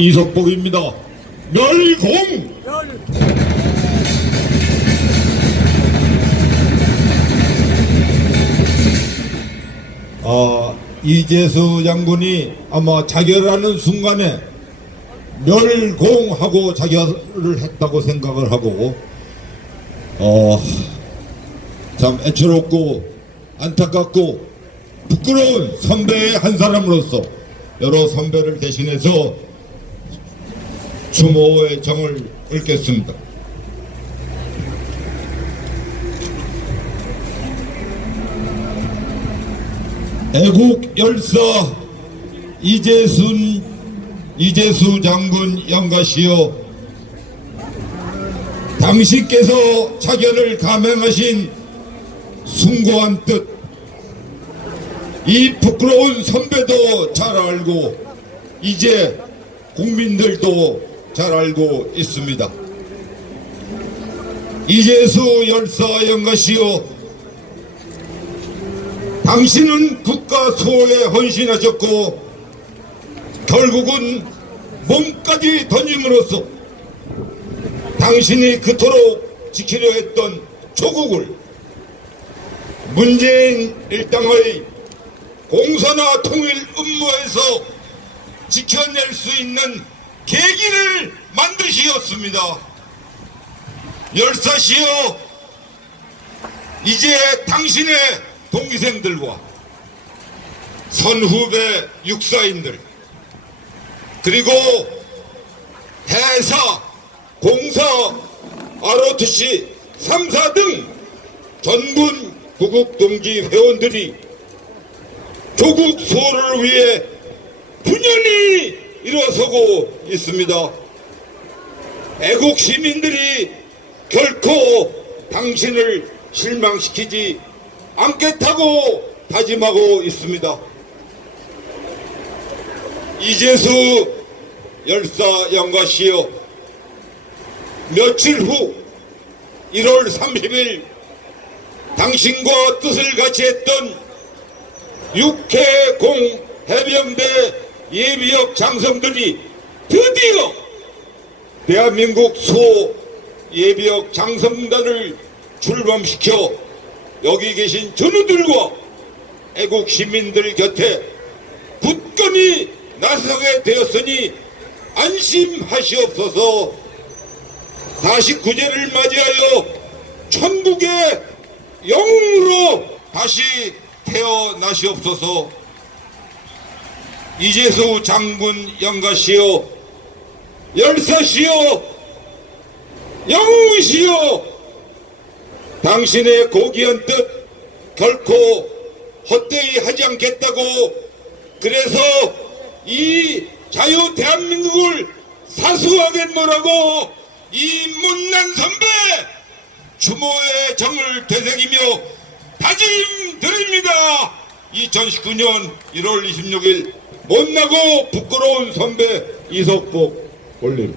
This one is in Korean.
이석복입니다. 멸공! 아, 이재수 장군이 아마 자결하는 순간에 멸공하고 자결을 했다고 생각을 하고 어, 참 애처롭고 안타깝고 부끄러운 선배의 한 사람으로서 여러 선배를 대신해서 추모의 정을 읽겠습니다. 애국 열사 이재순 이재수 장군 영가시여 당신께서 자견을 감행하신 숭고한 뜻 이 부끄러운 선배도 잘 알고 이제 국민들도 잘 알고 있습니다. 이재수 열사 영가시여 당신은 국가 수호에 헌신하셨고 결국은 몸까지 던짐으로써 당신이 그토록 지키려 했던 조국을 문재인 일당의 공산화 통일 음모에서 지켜낼 수 있는 계기를 만드시었습니다. 열사시여 이제 당신의 동기생들과 선후배 육사인들 그리고 해사, 공사, ROTC, 3사 등 전군 구국 동지 회원들이 조국 수호를 위해 분연히 일어서고 있습니다. 애국 시민들이 결코 당신을 실망시키지 않겠다고 다짐하고 있습니다. 이재수 열사 영가시여 며칠 후 1월 30일 당신과 뜻을 같이 했던 육해공 해병대 예비역 장성들이 드디어 대한민국 소 예비역 장성단을 출범시켜 여기 계신 전우들과 애국 시민들 곁에 굳건히 나서게 되었으니 안심하시옵소서. 49제를 맞이하여 천국의 영웅으로 다시 태어나시옵소서 이재수 장군 영가시여 열사시여 영웅이시여 당신의 고귀한 뜻 결코 헛되이 하지 않겠다고 그래서 이 자유 대한민국을 사수하겠노라고 이 못난 선배 추모의 정을 되새기며 다짐 드립니다. 2019년 1월 26일 못나고 부끄러운 선배 이석복 올림.